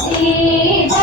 जीवप्रलभन्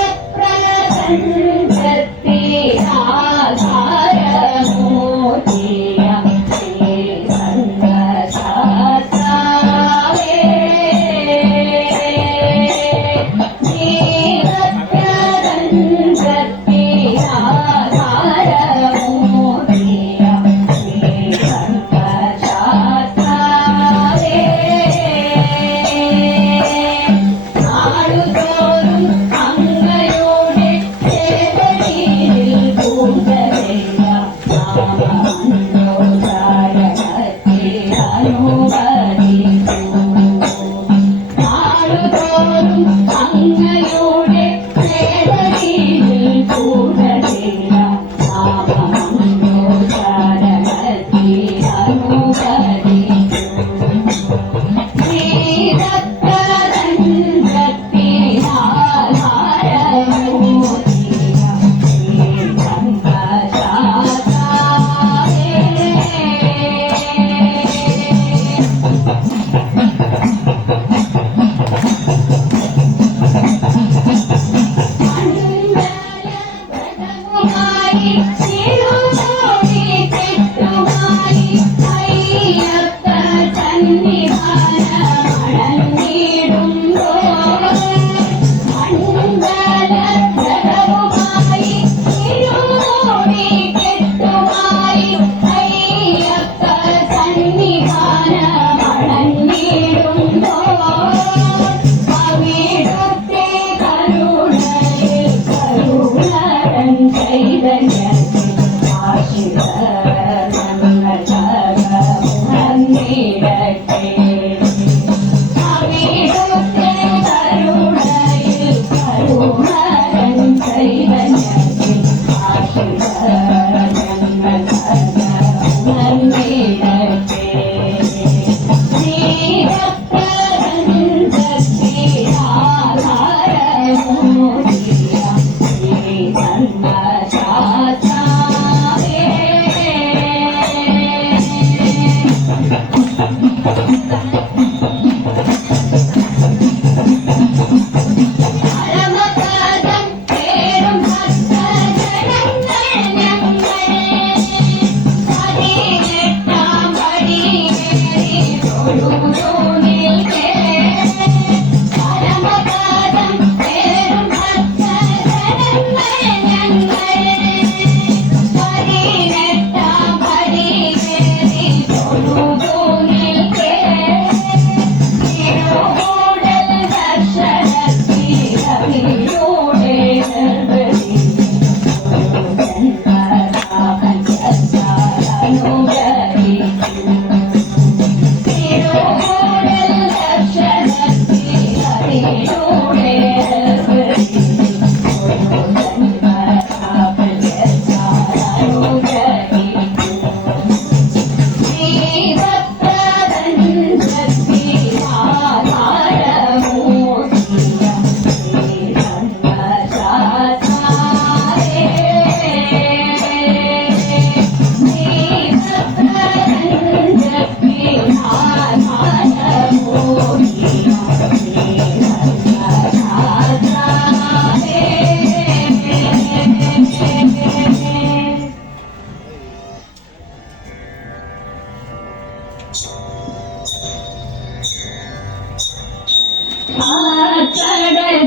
place.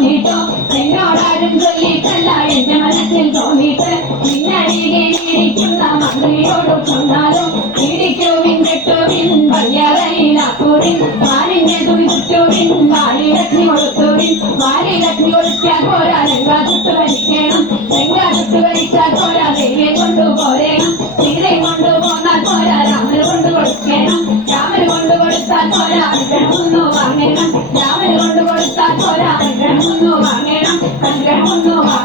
തോന്നിട്ടോ എന്നോടാരും ചൊല്ലിട്ടല്ല എന്റെ മനസ്സിൽ തോന്നിട്ട് നിന്നരികെ ഇരിക്കുന്ന മന്ത്രിയോട് കൊണ്ടാലും ഇരിക്കുവിൻ കെട്ടുവിൻ വയ്യറയിലാക്കുവിൻ വാലിന്റെ തുണിച്ചുവിൻ വാലിലഗ്നി ഒഴുത്തുവിൻ വാലിലഗ്നി ഒഴിക്കാൻ പോരാ രംഗാകത്ത് വരിക്കണം രംഗാകത്ത് വരിച്ചാൽ പോരാ ദേവിയെ കൊണ്ടു പോരേണം. സീതയെ കൊണ്ടു പോന്നാൽ പോരാ രാമന് കൊണ്ടു കൊടുക്കണം. രാമന് കൊണ്ടു കൊടുത്താൽ പോരാ വാങ്ങണം. രാമന് കൊണ്ടു കൊടുത്താൽ പോരാ വിഗ്രഹമൊന്നു വാങ്ങണം വിഗ്രഹമൊന്നു വാങ്ങണം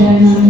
Amen.